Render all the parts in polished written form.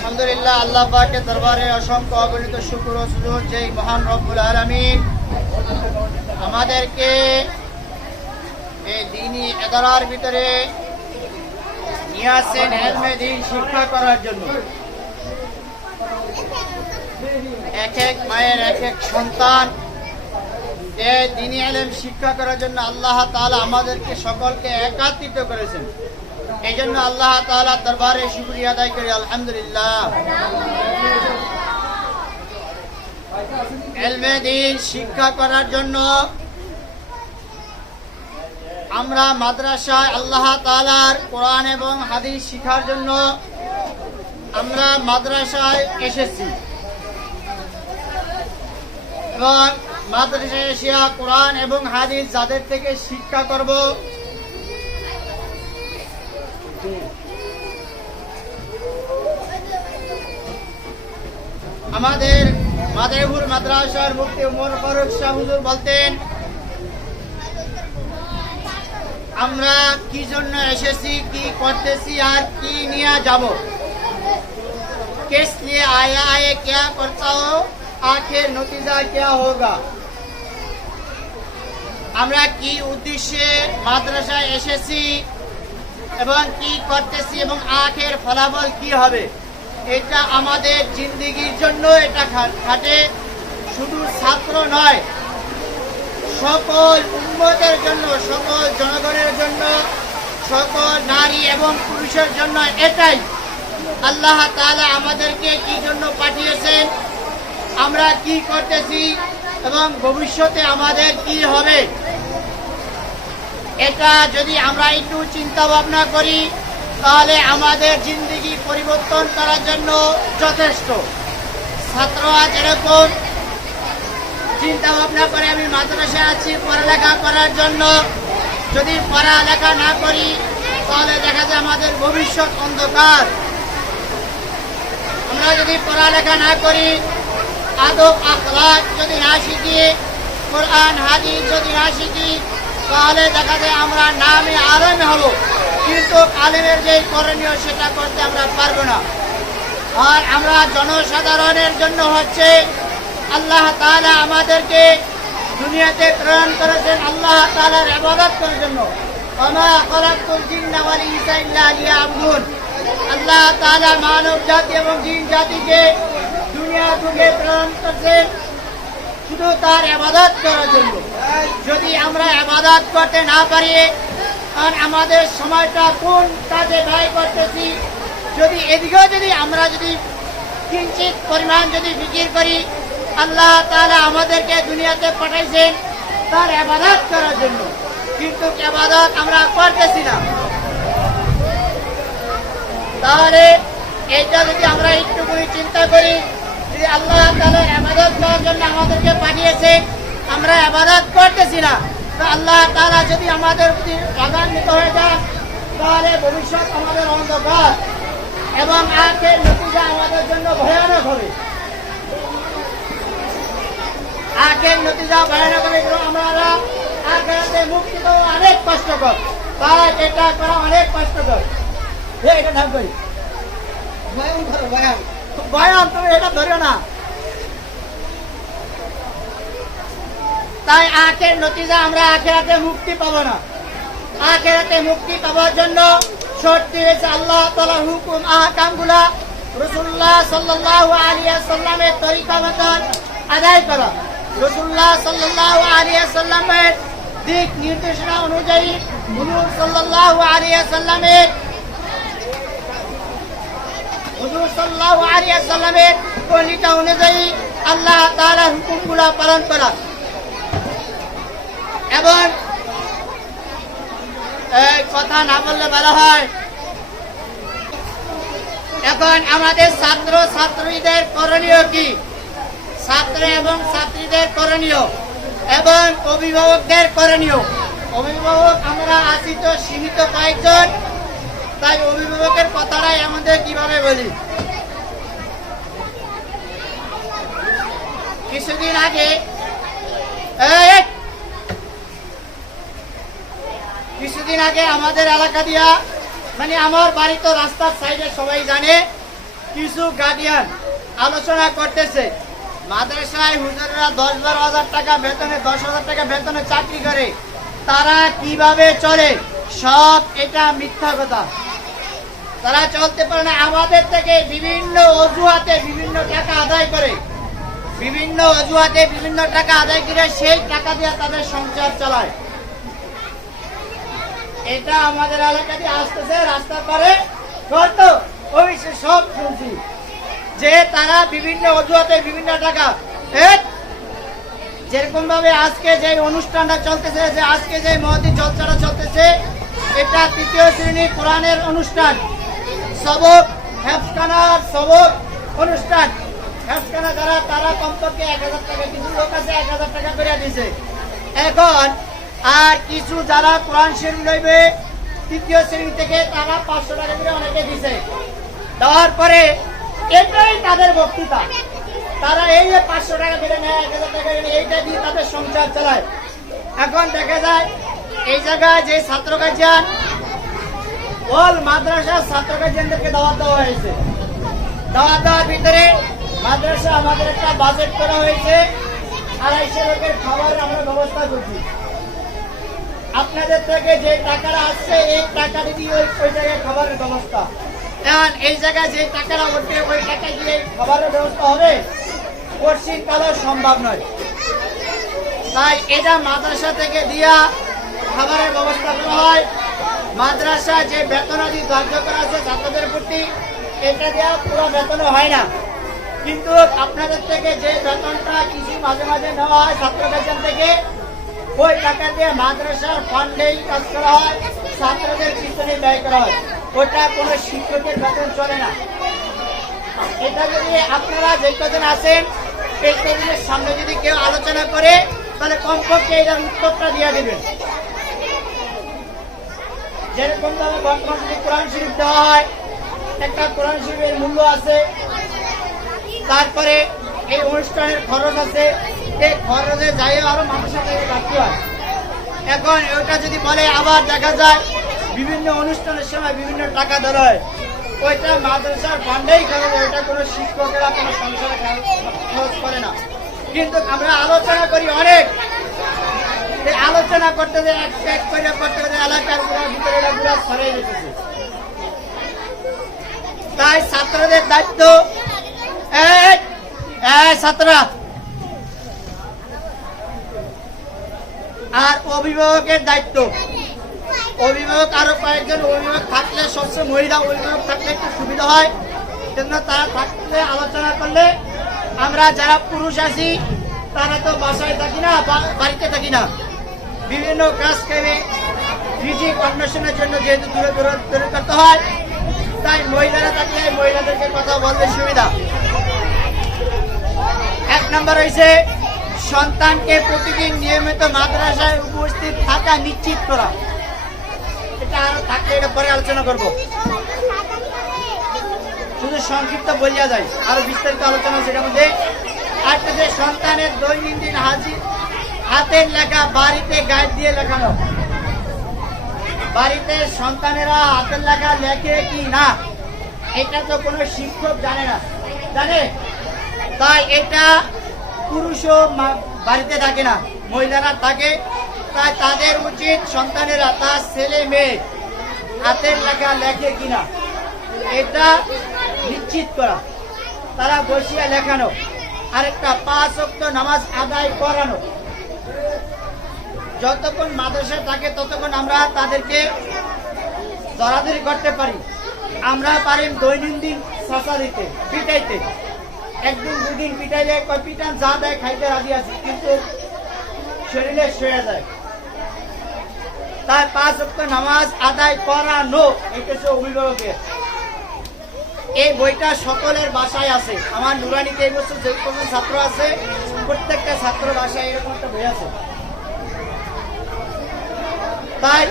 আলহামদুলিল্লাহ, আল্লাহ পাকের দরবারে অসংখ্য অগণিত শুকর ও সুজুদ যে মহান রব্বুল আলামিন আমাদেরকে এই দ্বীনি ইদারার ভিতরে নিয়ে আসেন ইলমে দ্বীন শিক্ষা করার জন্য। এক এক মায়ের এক এক সন্তান এই দ্বীনি ইলম শিক্ষা করার জন্য আল্লাহ তাআলা আমাদেরকে সকলকে একত্রিত করেছেন। এই জন্য আল্লাহ তাআলার দরবারে শুকরিয়া আদায় করি আলহামদুলিল্লাহ। ইলমে দ্বীন শিক্ষা করার জন্য আমরা মাদ্রাসায় আল্লাহ তাআলার কোরআন এবং হাদিস শিখার জন্য আমরা মাদ্রাসায় এসেছি এবং মাদ্রাসায় এসে কোরআন এবং হাদিস যাদের থেকে শিক্ষা করব আমাদের মাদারীপুর মাদ্রাসার মুফতি ওমর ফারুক শাহ হুজুর বলতেন, আমরা কি জন্য এসেছি, কি করতেছি আর কি নিয়ে যাব, किस लिए आया है, क्या करता हो, आखिर नतीजा क्या होगा। আমরা কি উদ্দেশ্যে মাদ্রাসায় এসেছি এবং কি করতেছি এবং আখের ফলাফল কি হবে, এটা আমাদের জিন্দেগির জন্য এটা খাটে। শুধু ছাত্র নয়, সকল উম্মতের জন্য, সকল জনগণের জন্য, সকল নারী এবং পুরুষের জন্য এটাই। আল্লাহ তাআলা আমাদেরকে কি জন্য পাঠিয়েছেন, আমরা কি করতেছি এবং ভবিষ্যতে আমাদের কি হবে, এটা যদি আমরা একটু চিন্তা ভাবনা করি তাহলে আমাদের জিন্দেগি পরিবর্তন করার জন্য যথেষ্ট। ছাত্ররা যেরকম চিন্তা ভাবনা করে আমি মাদ্রাসায় আছি পড়ালেখা করার জন্য, যদি পড়ালেখা না করি তাহলে দেখা যায় আমাদের ভবিষ্যৎ অন্ধকার। আমরা যদি পড়ালেখা না করি, আদব আখলাক যদি না শিখি, কোরআন হাদিস যদি না শিখি, তাহলে দেখা যায় আমরা নামে আলেম হব, কিন্তু আলেমের যে করণীয় সেটা করতে আমরা পারবো না। আর আমরা জনসাধারণের জন্য হচ্ছে আল্লাহ তাআলা আমাদেরকে দুনিয়াতে প্রেরণ করেছেন আল্লাহ তাআলার ইবাদত করার জন্য। ওমা খালাকতুল জিন্না ওয়াল ইনসা ইল্লা লিয়াবুদুন। আল্লাহ তাআলা মানব জাতি এবং জিন জাতিকে দুনিয়া থেকে প্রেরণ করেছেন শুধু তার ইবাদত করার জন্য। যদি আমরা ইবাদত করতে না পারি, আর আমাদের সময়টা কোন কাজে ব্যয় করতেছি, যদি এদিকেও যদি আমরা যদি কিঞ্চিত পরিমাণ যদি ফিকির করি, আল্লাহ তাআলা আমাদেরকে দুনিয়াতে পাঠাইছেন তার ইবাদত করার জন্য, কিন্তু ইবাদত আমরা করতেছি না। তাহলে এইটা যদি আমরা একটু করে চিন্তা করি, যদি আল্লাহ তাআলা ইবাদত করার জন্য আমাদেরকে পাঠিয়েছে, আমরা ইবাদত করতেছি না, তো আল্লাহ তাআলা যদি আমাদের প্রতি রাগান্বিত হয়ে যায় তাহলে ভবিষ্যৎ আমাদের অন্ধকার এবং আখের নতিজা আমাদের জন্য ভয়ানক হবে। আখের নতিজা ভয়ানক হবে, আমরা আখেরাতে মুক্তি পাওয়া অনেক কষ্টকর, তাই এটা করা অনেক কষ্টকর। এটা ঢাক করি বয়ান, তুমি এটা ধরো না। তাই আখের নতিজা আমরা আখেরাতে মুক্তি পাবো না। আখেরাতে মুক্তি পাওয়ার জন্য শর্ত হয়েছে আল্লাহ তাআলার হুকুম আহকামগুলা রাসূলুল্লাহ সাল্লাল্লাহু আলাইহি ওয়াসাল্লামের তরিকা মতন আদায় করা। রাসূলুল্লাহ সাল্লাল্লাহু আলাইহি ওয়াসাল্লামের দিক নির্দেশনা অনুযায়ী হুজুর সাল্লাল্লাহু আলাইহি ওয়াসাল্লামের তরিকা অনুযায়ী আল্লাহ তাআলার হুকুমগুলা পালন করা। এবং এই কথা না বললে ভালো হয়, এখন আমাদের ছাত্র ছাত্রীদের করণীয় কি, ছাত্র এবং ছাত্রীদের করণীয় এবং অভিভাবকদের করণীয়। অভিভাবক আমরা আছি তো সীমিত কয়েকজন, তাই অভিভাবকের কথাটাই আমাদের কিভাবে বলি। কিছুদিন আগে আমাদের এলাকা দিয়া, মানে আমার বাড়ি তো রাস্তার সাইডে সবাই জানে, কিছু গার্ডিয়ান আলোচনা করতেছে মাদ্রাসায় হুজুরেরা 10-12 হাজার টাকা বেতনে 10,000 টাকা বেতনে চাকরি করে, তারা কিভাবে চলে? সব এটা মিথ্যা কথা। তারা চলতে পারে না। আমাদের থেকে বিভিন্ন অজুহাতে বিভিন্ন টাকা আদায় করে, বিভিন্ন অজুহাতে বিভিন্ন টাকা আদায় করে সেই টাকা দিয়ে তাদের সংসার চালায়। এটা আমাদের এলাকা দিয়ে আসতেছে, রাস্তার পারে কত ওই সব শুনছি যে তারা বিভিন্ন অজুহাতে বিভিন্ন টাকা, যেরকম ভাবে আজকে যে অনুষ্ঠানটা চলতেছে, যে আজকে যে মহতি জলসাটা চলতেছে, এটা 3য় শ্রেণী কোরআনের অনুষ্ঠান, সবক হেফখানার সবক অনুষ্ঠান। হেফখানা যারা তারা কমপক্ষে 1,000 টাকা, কিছু লোক আছে 1,000 টাকা করে দিছে। এখন আর কিছু যারা কোরআন শরীফ লইবে 3য় শ্রেণী থেকে তারা 500 টাকা করে অনেকে দিছে। দেওয়ার পরে এটাই তাদের বক্তৃতা, তারা এই যে 500 টাকা দিলে নেয়, 1,000 টাকা দিলে এইটা দিয়ে তাদের সংসার চালায়। এখন দেখা যায় এই জায়গায় যে ছাত্র গার্জিয়ান ওল মাদ্রাসার ছাত্র গার্জিয়ানদেরকে দাওয়াত দেওয়া হয়েছে। দাওয়াত দেওয়ার ভিতরে মাদ্রাসা আমাদের একটা বাজেট করা হয়েছে, 250 লোকের খাবার আমরা ব্যবস্থা করছি। আপনাদের থেকে যে টাকাটা আসছে এই টাকা দিয়ে ওই জায়গায় খাবারের ব্যবস্থা। এখন এই জায়গায় যে টাকাটা উঠবে ওই টাকা দিয়ে খাবারের ব্যবস্থা হবে, পশ্চিমকালও সম্ভব নয়। তাই এটা মাদ্রাসা থেকে দিয়া খাবারের ব্যবস্থা করা হয়। মাদ্রাসা যে বেতনাদি ধার্য করা আছে ছাত্রদের প্রতি, এটা দেওয়া পুরো বেতনও হয় না। কিন্তু আপনাদের থেকে যে বেতনটা কিছু মাঝে মাঝে নেওয়া হয় ছাত্র বেতন থেকে, ওই টাকা দিয়ে মাদ্রাসার ফান্ডেই কাজ করা হয়, ছাত্রদের পিছনে ব্যয় করা হয়। ওটা কোনো শিক্ষকের বেতন চলে না। এটা যদি আপনারা যে কজন আছেন এই টেবিলের সামনে যদি কেউ আলোচনা করে, তাহলে কমপক্ষে এটার উত্তরটা দিয়ে দেবেন। যেরকম ভাবে বর্তমান যদি কোরআন শরীফ দেওয়া হয়, একটা কোরআন শরীফের মূল্য আছে, তারপরে এই অনুষ্ঠানের খরচ আছে, এই খরচে যাই আরো মানুষের থেকে বাড়তি হয়। এখন ওটা যদি বলে আবার দেখা যায় বিভিন্ন অনুষ্ঠানের সময় বিভিন্ন টাকা ধরা হয়, ওইটা মাদ্রাসার ফান্ডেই খরচ, ওইটা কোনো শিক্ষকেরা কোনো সংসারে খরচ করে না। কিন্তু আমরা আলোচনা করি অনেক, আলোচনা করতে যে এক করে করতে করতে এলাকার ভিতরে পুরো ছড়িয়ে যেতেছে। তাই ছাত্রদের দায়িত্ব, ছাত্ররা আর অভিভাবকের দায়িত্ব। অভিভাবক আরো কয়েকজন অভিভাবক থাকলে, সবচেয়ে মহিলা অভিভাবক থাকলে একটু সুবিধা হয়। সেজন্য তারা থাকলে আলোচনা করলে, আমরা যারা পুরুষ আছি তারা তো বাসায় থাকি না, বাড়িতে থাকি না, বিভিন্ন কাজ করে ফিজিক অন্বেষণের জন্য যেহেতু দূরে দূরে করতে হয়, তাই মহিলারা থাকলে মহিলাদেরকে কথা বলতে সুবিধা। 1 নম্বর হয়েছে সন্তানকে প্রতিদিন নিয়মিত মাদ্রাসায় উপস্থিত থাকা নিশ্চিত করা। এটা আরো থাকলে এটা পরে আলোচনা করব, শুধু সংক্ষিপ্ত বলিয়া যায়, আরো বিস্তারিত আলোচনা সেটার মধ্যে। একটা যে সন্তানের দৈনন্দিন হাতের লেখা বাড়িতে গাইড দিয়ে লেখানো। বাড়িতে সন্তানেরা হাতের লেখা লেখে কি না এটা তো কোনো শিক্ষক জানে না, জানে? তাই এটা পুরুষও বাড়িতে থাকে না, মহিলারা থাকে। তাই তাদের উচিত সন্তানেরা তার ছেলে মেয়ে হাতের লেখা লেখে কিনা এটা নিশ্চিত করা, তারা বসিয়া লেখানো। আরেকটা 5 ওয়াক্ত নামাজ আদায় করানো। যতক্ষণ মাদ্রাসায় থাকে ততক্ষণ আমরা তাদেরকে ধরাধরি করতে পারি। আমরা পারি দৈনন্দিন শাসা দিতে, পিটাইতে। 1 দিন 2 দিন পিটাইলে পিটান যা দেয় খাইতে রাজি আছে, কিন্তু শরীরে শুয়ে যায়। তাই 5 ওয়াক্ত নামাজ আদায় করানো, এটা হচ্ছে অভিভাবকের। এই বইটা সকলের বাসায় আছে। আমার নুরানিতে এই বছর যে কোনো ছাত্র আছে, প্রত্যেকটা ছাত্র বাসায় এরকম একটা বই আছে। তাই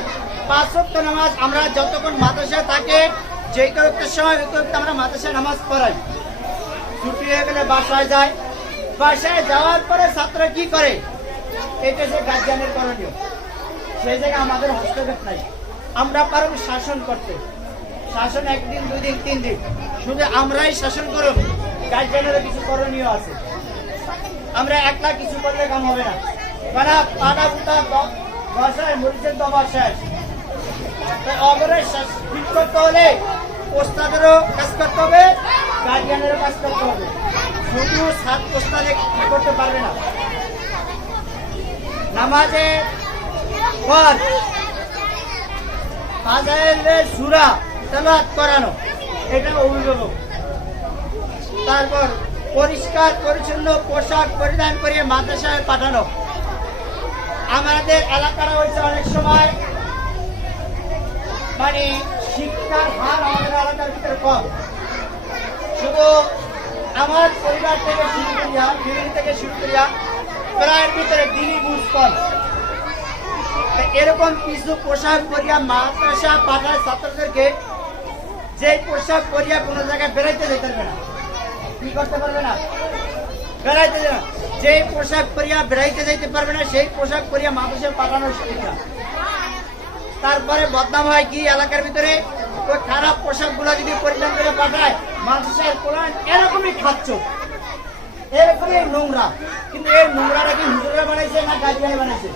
5 ওয়াক্ত নামাজ আমরা যতক্ষণ মাদ্রাসায় থাকে, যে কয়েকটার সময় আমরা মাদ্রাসায় নামাজ পড়াই। ছুটি হয়ে গেলে বাসায় যায়। বাসায় যাওয়ার পরে ছাত্র কি করে, এটা যে গার্জিয়ানের করণীয়। সেই জায়গায় আমাদের হস্তক্ষেপ নাই। আমরা পারব শাসন করতে। শাসন 1 দিন 2 দিন 3 দিন, শুধু আমরাই শাসন করুন, গার্জিয়ানেরও কিছু করণীয় আছে। আমরা একলা কিছু করলে কাম হবে না, কারণ পাটা পুতা বসায় মরিচের দবা শেষ। তাই অগরের ঠিক করতে হলে ওস্তাদেরও কাজ করতে হবে, গার্জিয়ানেরও কাজ করতে হবে। শুধু সাত ওস্তাদে কি করতে পারবে না। নামাজে পর ফাজাইলের সূরা তেলাওয়াত করানো, এটা অভিভাবক। তারপর পরিষ্কার পরিচ্ছন্ন পোশাক পরিধান করিয়ে মাদ্রাসায় পাঠানো। আমাদের এলাকাটা হচ্ছে অনেক সময় মানে শিক্ষার হার আমাদের এলাকার ভিতরে কম। শুধু আমার পরিবার থেকে শুরু করিয়া, ফ্যামিলি থেকে শুরু করিয়া প্রায়ের ভিতরে দিনই বুঝ কম। এরকম কিছু পোশাক পরিয়া মাদ্রাসা পাঠায় ছাত্রদেরকে, যে পোশাক পরিয়া কোনো জায়গায় বেড়াইতে যেতে পারবে না। কি করতে পারবে না? বেড়াইতে যাবে না। যে পোশাক পরিয়া বেড়াইতে যেতে পারবে না, সেই পোশাক পরিয়া মাদ্রাসায় পাঠানোর সুবিধা। তারপরে বদনাম হয় কি এলাকার ভিতরে, ওই খারাপ পোশাক গুলা যদি পরিধান করে পাঠায়, মাদ্রাসার কোরআন এরকমই খাচ্ছ, এরকমই নোংরা। কিন্তু এই নোংরাটা কি হুজুরা বানাইছে না গার্জিয়ানে বানাইছে?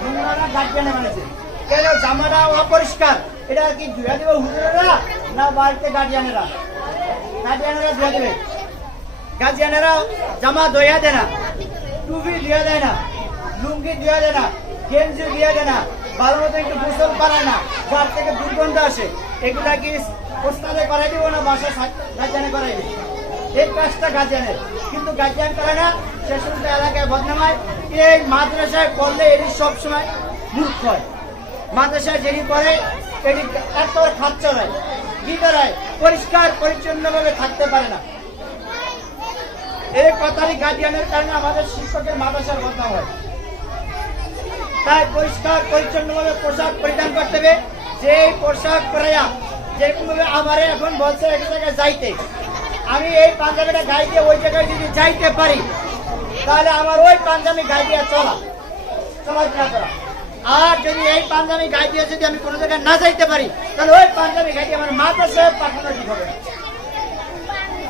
নোংরাটা গার্জিয়ানে বানাইছে। কেন জামাটা অপরিষ্কার, এটা কি ধুয়া দেবে হুজুরেরা না বাড়িতে গার্জিয়ানেরা? গার্জিয়ানেরা ধুয়া দেবে। গার্জিয়ানেরা জামা ধুয়া দেয় না, টুপি ধুয়া দেয় না, লুঙ্গি ধুয়া দেয় না, গেঞ্জি ধুয়া দেয় না, ভালো মতো একটু গোসল করায় না, যার থেকে দুর্গন্ধ আসে। এগুলা কি ওস্তাদে করাই দিব না বাসা গার্জিয়ানে করাই দিব? এই কাজটা গার্জিয়ানের, কিন্তু গার্জিয়ান করে না। শেষ পর্যন্ত এলাকায় বদনাম হয়। এই মাদ্রাসায় পড়লে এটি সবসময় মূর্খ হয়। মাদ্রাসায় যেটি পড়ে এটি এত খাচ্ছ নয়, কি করায় পরিষ্কার পরিচ্ছন্নভাবে থাকতে পারে না। এই কথারই গার্জিয়ানের কারণে আমাদের শিক্ষকের মাদ্রাসার বদনাম হয়। তাই পরিষ্কার পরিচ্ছন্নভাবে পোশাক পরিধান করতে হবে। যে পোশাক পরাইয়া যেরকমভাবে আমারে এখন বলছে এক জায়গায় যাইতে, আমি এই পাঞ্জাবিটা গায়ে দিয়ে ওই জায়গায় যদি যাইতে পারি, তাহলে আমার ওই পাঞ্জাবি গায়ে দিয়ে চলাফেরা করা। আর যদি এই পাঞ্জাবি গায়ে দিয়ে যদি আমি কোনো জায়গায় না যাইতে পারি, তাহলে ওই পাঞ্জাবি গায়ে দিয়ে আমার মাদ্রাসায় পাঠানো ঠিক হবে।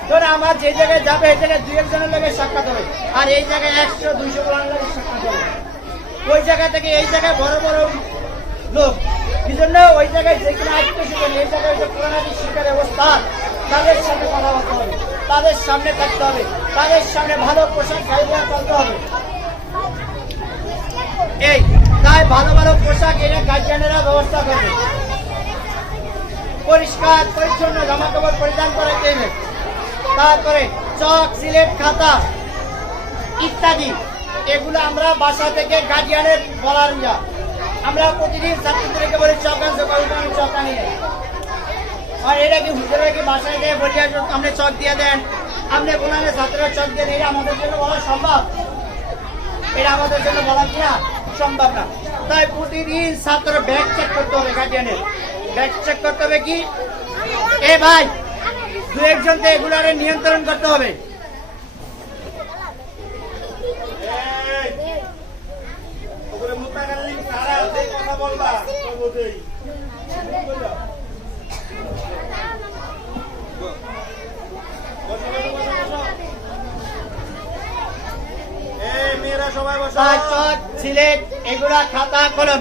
ধরো আমার যে জায়গায় যাবে এই জায়গায় 2-1 লোকের সাক্ষাৎ হবে, আর এই জায়গায় 100-200 লোকের সাক্ষাৎ হবে। ওই জায়গা থেকে এই জায়গায় বড় বড় লোক, এই জন্য ওই জায়গায় যেখানে আসতে শিখেন, এই জায়গায় যে পুরানি শিক্ষার ব্যবস্থা, তাদের সামনে কথা বলতে হবে, তাদের সামনে থাকতে হবে, তাদের সামনে ভালো পোশাক গায়ে চলতে হবে। এই তাই ভালো ভালো পোশাক এনে গার্জিয়ানেরা ব্যবস্থা করবে। পরিষ্কার পরিচ্ছন্ন জামা কাপড় পরিধান করে দেবে। তারপরে চক, সিলেট, খাতা ইত্যাদি এগুলো আমরা বাসা থেকে গার্জিয়ানের বলার যা আমরা প্রতিদিন ছাত্রীদেরকে বলি চক আনছো, চক আনিয়ে। আর এটা কি হুজুরা কি বাসায় দিয়ে বলি আপনি চক দিয়ে দেন, আপনি বলেন ছাত্ররা চক দিয়ে দেন, এটা আমাদের জন্য বলা সম্ভব? এটা আমাদের জন্য বলা কিনা সম্ভব না। তাই প্রতিদিন ছাত্র ব্যাগ চেক করতে হবে, গার্জিয়ানের ব্যাগ চেক করতে হবে। কি এ ভাই 2-1 জনকে এগুলারে নিয়ন্ত্রণ করতে হবে। সিলেট এগুলা খাতা কলম